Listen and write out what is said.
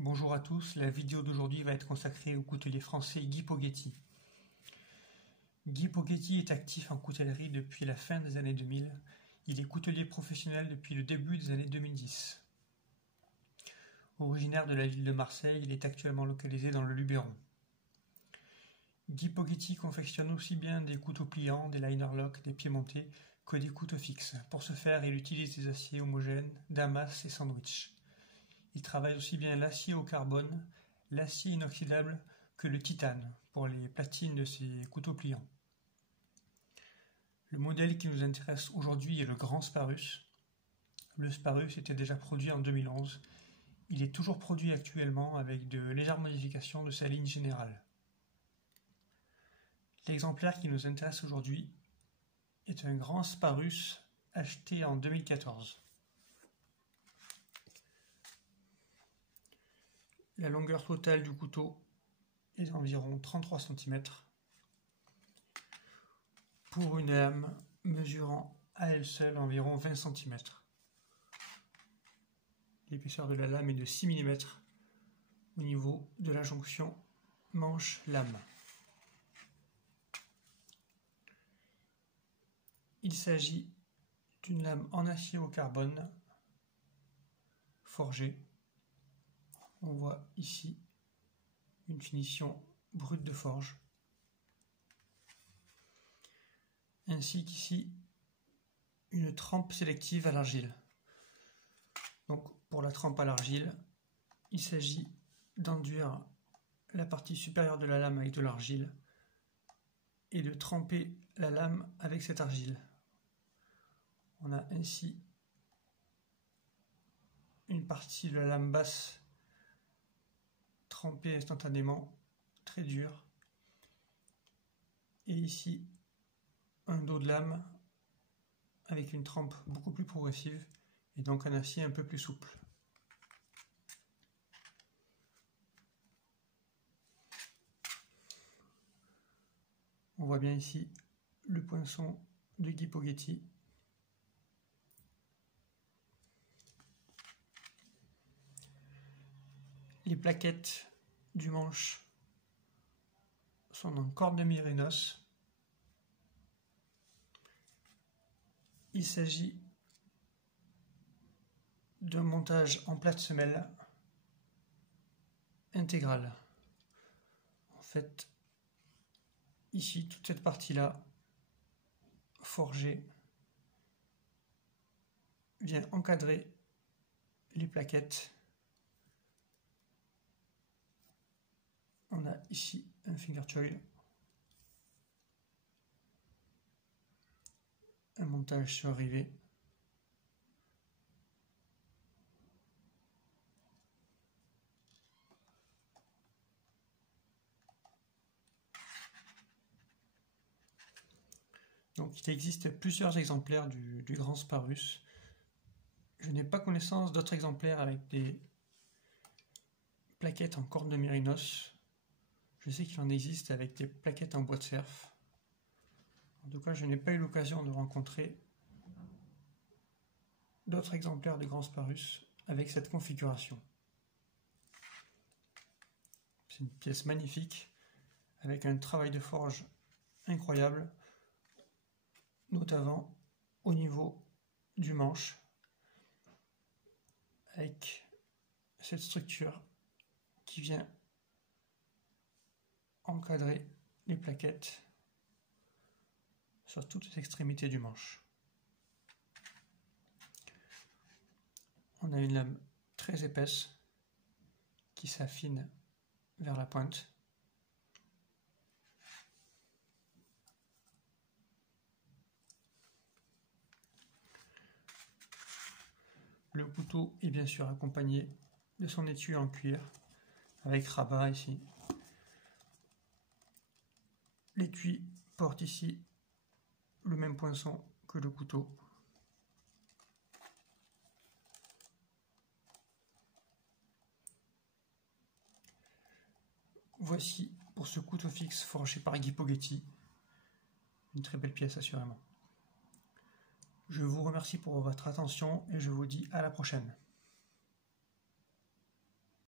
Bonjour à tous, la vidéo d'aujourd'hui va être consacrée au coutelier français Guy Poggetti. Guy Poggetti est actif en coutellerie depuis la fin des années 2000. Il est coutelier professionnel depuis le début des années 2010. Originaire de la ville de Marseille, il est actuellement localisé dans le Luberon. Guy Poggetti confectionne aussi bien des couteaux pliants, des liner lock, des piémontés que des couteaux fixes. Pour ce faire, il utilise des aciers homogènes, damas et sandwich. Il travaille aussi bien l'acier au carbone, l'acier inoxydable que le titane pour les platines de ses couteaux pliants. Le modèle qui nous intéresse aujourd'hui est le Grand Sparus. Le Sparus était déjà produit en 2011. Il est toujours produit actuellement avec de légères modifications de sa ligne générale. L'exemplaire qui nous intéresse aujourd'hui est un Grand Sparus acheté en 2014. La longueur totale du couteau est d'environ 33 cm pour une lame mesurant à elle seule environ 20 cm. L'épaisseur de la lame est de 6 mm au niveau de la jonction manche-lame. Il s'agit d'une lame en acier au carbone forgée. On voit ici une finition brute de forge, ainsi qu'ici une trempe sélective à l'argile. Donc pour la trempe à l'argile, il s'agit d'enduire la partie supérieure de la lame avec de l'argile et de tremper la lame avec cette argile. On a ainsi une partie de la lame basse trempée instantanément, très dur, et ici un dos de lame avec une trempe beaucoup plus progressive et donc un acier un peu plus souple. On voit bien ici le poinçon de Guy Poggetti. Les plaquettes du manche sont en corde de mérinos. Il s'agit d'un montage en plate semelle intégral. En fait, ici, toute cette partie-là, forgée, vient encadrer les plaquettes. On a ici un finger choil, un montage sur rivet, donc il existe plusieurs exemplaires du Grand Sparus. Je n'ai pas connaissance d'autres exemplaires avec des plaquettes en corde de mérinos. Je sais qu'il en existe avec des plaquettes en bois de cerf. En tout cas, je n'ai pas eu l'occasion de rencontrer d'autres exemplaires de Grand Sparus avec cette configuration. C'est une pièce magnifique avec un travail de forge incroyable, notamment au niveau du manche, avec cette structure qui vient encadrer les plaquettes sur toutes les extrémités du manche. On a une lame très épaisse qui s'affine vers la pointe. Le couteau est bien sûr accompagné de son étui en cuir avec rabat ici. L'étui porte ici le même poinçon que le couteau. Voici pour ce couteau fixe forgé par Guy Poggetti, une très belle pièce assurément. Je vous remercie pour votre attention et je vous dis à la prochaine.